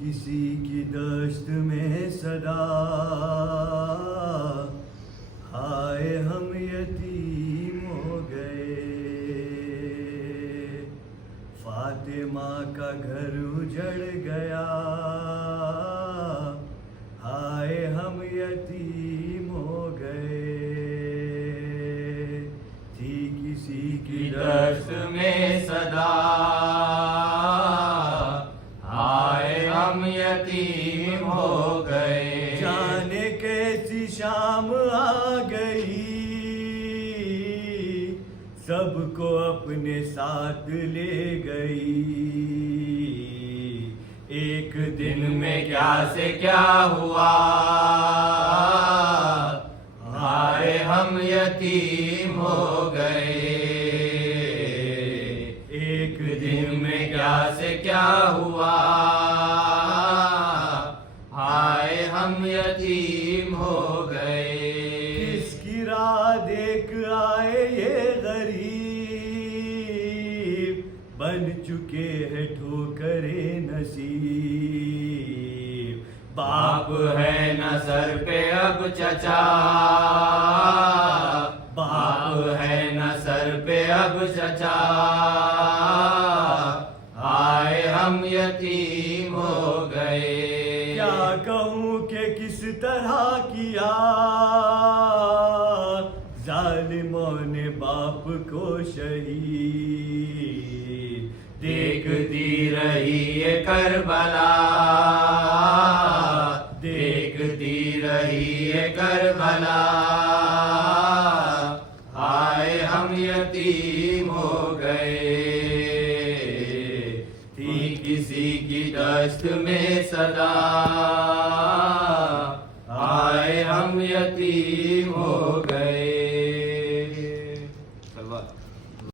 किसी की दस्त में सदा हाय हम यतीम हो गए। फातिमा का घर उजड़ गया, हाय हम यतीम हो गए। थी किसी की दस्त में सदा हाय हम यतीम हो गए। जाने कैसी शाम आ गई, सबको अपने साथ ले गई। एक दिन में क्या से क्या हुआ, हाय हम यतीम हो गए। एक दिन में क्या से क्या हुआ, हाय हम यतीम हो गए। किसकी राह देख आए ये गरीब, बन चुके हैं ठोकरे नसीब। बाप है न सर पे अब चचा, बाप है न सर पे अब चचा, हाय हम यतीम हो गए। क्या कहूँ कि किस तरह किया जालिमों ने बाप को शहीद। देखती रही ये करबला, देखती रही ये करबला, हाय हम यतीम हो गए। थी किसी की दस्त में सदा, हाय हम यतीम हो गए।